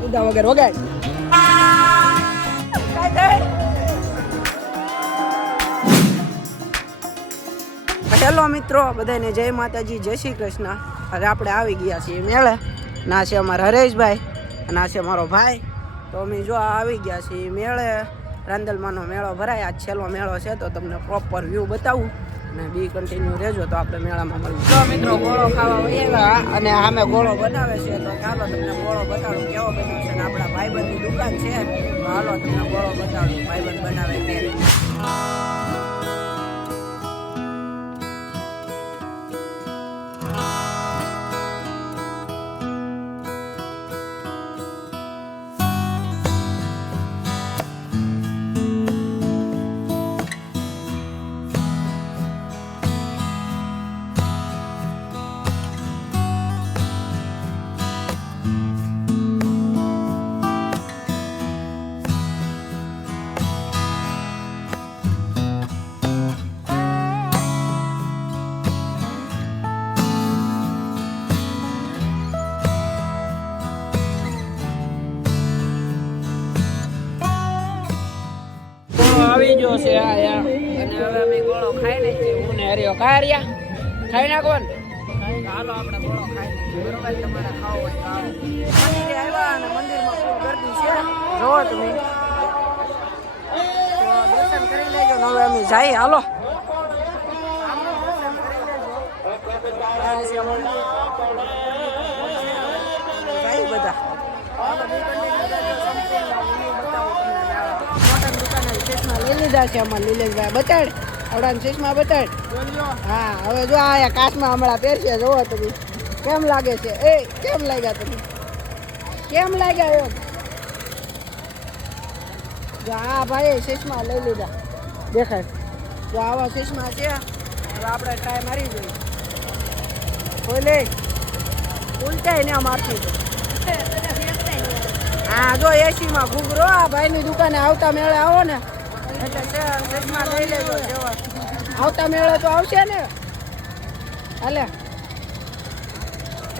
કુદા વગર વગાડ. હેલો મિત્રો, બધાને જય માતાજી, જય શ્રી કૃષ્ણ. આજે આપણે આવી ગયા છીએ મેળે. ના છે અમારા હરેશભાઈ અને આ છે મારો ભાઈ. તો અમે જો આવી ગયા છીએ મેળે. રાંદલમાંનો મેળો ભરાય. આજ છેલ્લો મેળો છે તો તમને પ્રોપર વ્યૂ બતાવું અને બી કન્ટિન્યુ રહેજો તો આપણે મેળામાં મળીએ. તો મિત્રો ગોળો ખાવા વયેલા અને આમે ગોળો બનાવે છે તો ચાલો તમને ગોળો બતાડું કેવો બન્યો છે. અને આપણા ભાઈબંધની દુકાન છે તો હાલો તમને ગોળો બતાડું ભાઈબંધ બનાવે તે. આવી ગયો છે આ યાર અને હવે અમે ગોળો ખાઈ લઈએ. હું ને હરિયો કારિયા ખાઈ નાખો ને. હાલો આપણે ગોળો ખાઈ લઈએ. બરોબર, તમારે ખાવો હોય તો આવો. મંદિરે આવ્યા અને મંદિરમાં ખૂબ ગરદી છે, જોવો તમે. તો દર્શન કરી લેજો ને હવે અમે જઈએ. હાલો જઈએ બધા. લઈ લીધા છે અમારે લીલેશભાઈ. બતાડ આવડાને ચશ્મા બતાડ. હા હવે જો આ કાચમાં હમણાં પહેરશે, જોવો તમે કેમ લાગે છે. એ કેમ લાગ્યા તમે, કેમ લાગ્યા એમ. જો આ ભાઈ ચશ્મા લઈ લીધા, દેખાય. જો આવા ચશ્મા છે. હવે આપણે ટ્રાય મારી જોઈએ. કોઈ લે ઉલટાય ને મારથી તો. હા જો એસીમાં ઘૂઘરો. આ ભાઈની દુકાને આવતા મેળે આવો ને એટલે ચશ્મા લઈ લેજો. જેવા આવતા મેળે તો આવશે ને. હાલે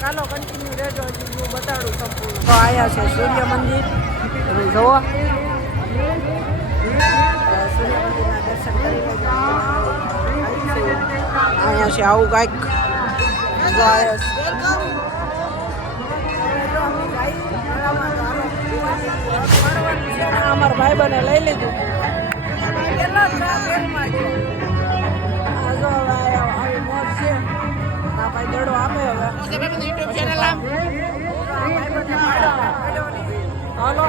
ચાલો કન્ટિન્યુ રહેજો, હજી હું બતાડું સંપૂર્ણ. તો આયા છે સૂર્ય મંદિર, તમે જુઓ. સૂર્ય મંદિરના દર્શન કરી લેજો. અહીંયા છે આવું કાંઈક. જો અમારા ભાઈ બને લઈ લીધું. આવી મોજ છે. હા ભાઈ દડો આપે. હવે હાલો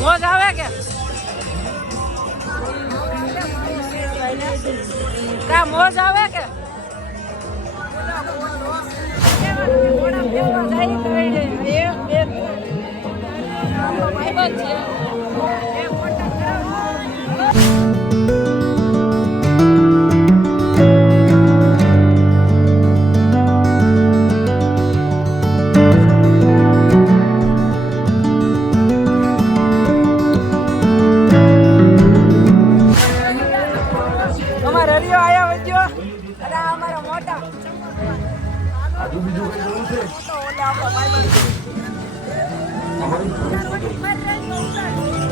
મોજ આવે કે કા મોજ આવે કે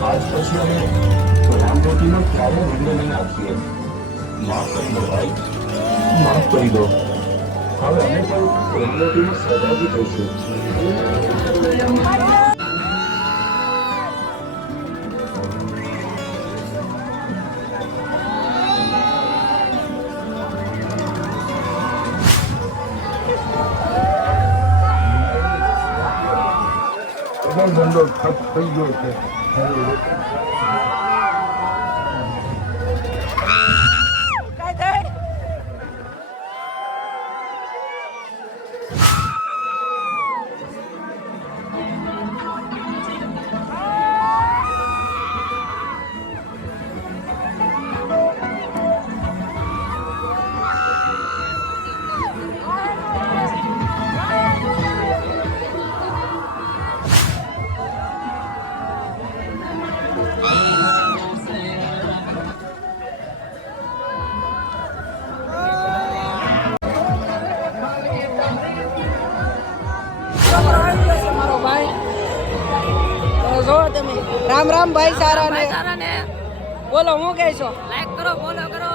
आज પછી અમે રામરોટીનો ખાવો વિડીયો લઈને આપીએ. માફ કરી દો ભાઈ, માફ કરી દો. હવે અમે પણ રામરોટીનો સહભાગી થઈશું. બહુ મંદો ખપ થઈ ગયો છે મારો ભાઈ તો જો તમે રામ રામ ભાઈ સારા ને બોલો હું કહેશો લાઈક કરો ફોલો કરો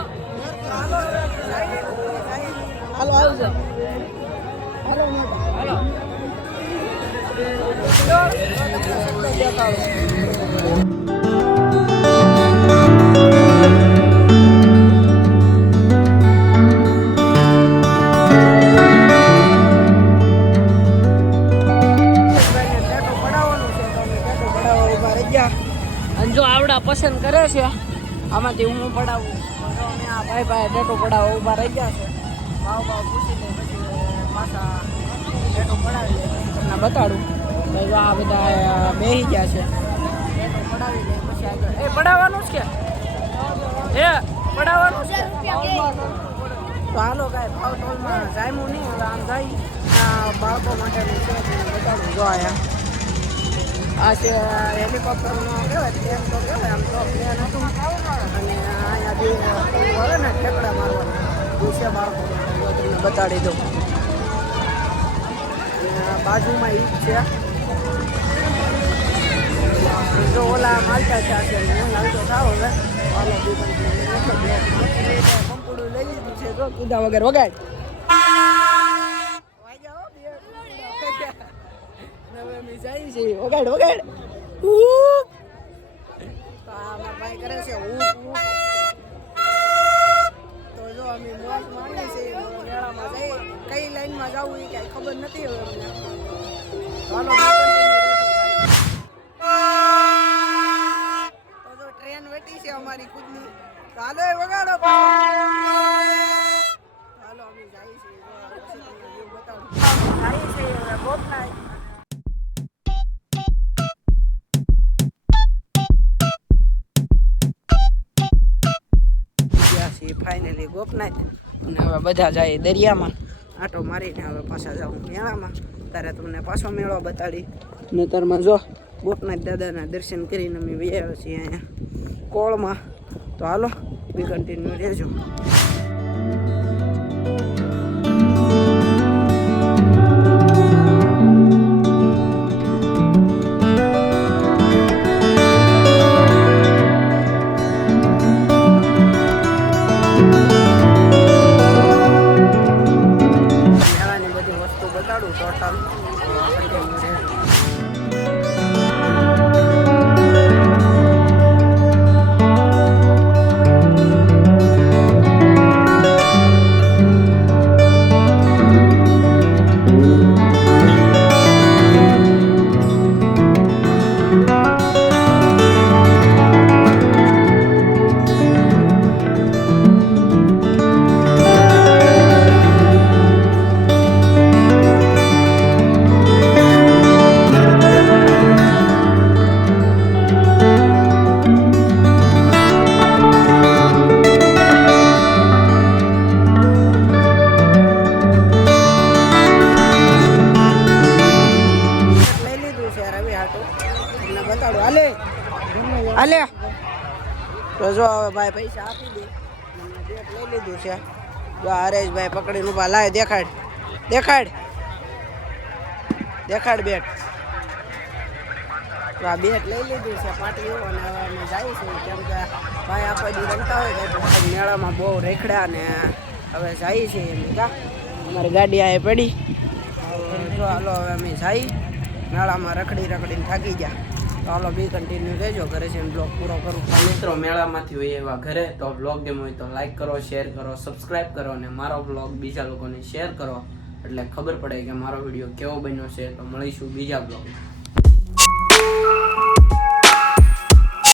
હાલો આવજો હાલો મોટા હાલો અને જો આવડા પસંદ કરે છે આમાંથી હું પડાવું તો અમે આ ભાઈ ડેટો પડાવવા ઊભા રહી ગયા છે ભાવ પૂછી લે પછી પાછા ડેટો પડાવી લે તમને બતાડું તો જો આ બધા બેસી ગયા છે ડેટો પડાવી લે પછી આગળ એ પડાવવાનું જ કે એ પડાવવાનું છે તો હાલો કાંઈ ભાવ ટોલમાં જામ્યું નહીં હવે આમ જાય બાળકો માટેનું છે બતાડું જો આયા આ છે હેલિકોપ્ટરનો કહેવાય પ્લેન તો કહેવાય આમ તો પ્લેન હતું અને અહીંયા જે વળે ને ઠેકડા મારવાના એ છે બાળકો તમને બતાડી દઉં અને બાજુમાં ઈજ છે જો ઓલા માલતા છે હું લાવતો થાવ હવે હાલો કંપુડું લઈ લીધું છે જો કીધા વગર વગાડ વગાડ વગાડ મારા ભાઈ કરે છે તો જો અમે મોજ માણીએ છીએ મેળામાં જઈએ કઈ લાઈનમાં જવું એ કાંઈ ખબર નથી હવે અમને તો જો ટ્રેન વેટી છે અમારી ખુદની તો હાલો એ વગાડો હાલો અમે જઈએ છીએ બતાવું જઈએ છીએ હવે ગોપના ફાઇનલી ગોપનાથ અને હવે બધા જાય દરિયામાં આટો મારીને હવે પાછા જાઉં મેળામાં ત્યારે તમને પાછો મેળો બતાડી નતરમાં જો ગોપનાથ દાદાના દર્શન કરીને અમે આવ્યા છીએ અહીંયા કોળમાં તો હાલો બી કન્ટિન્યુ રહેજો હાલે તો જો હવે ભાઈ પૈસા આપી દે બેટ લઈ લીધું છે જો હરેશભાઈ પકડીને ઊભા લાવે દેખાડ દેખાડ દેખાડ બેટ તો આ બેટ લઈ લીધું છે પાટીઓ અને હવે અમે જઈએ છીએ કેમ કે ભાઈ આપણે દી રમતા હોય તો મેળામાં બહુ રેખડ્યા ને હવે જઈએ છીએ એમ કા અમારી ગાડી આ પડી જો હાલો હવે અમે જઈએ મેળામાં રખડીને થાકી ગયા તો હાલો બી કન્ટિન્યુ રહેજો ઘરે છે બ્લોગ પૂરો કરું મિત્રો મેળામાંથી હોય એવા ઘરે તો બ્લોગ ગેમ હોય તો લાઈક કરો શેર કરો સબસ્ક્રાઈબ કરો અને મારો બ્લોગ બીજા લોકોને શેર કરો એટલે ખબર પડે કે મારો વિડીયો કેવો બન્યો છે તો મળીશું બીજા બ્લોગમાં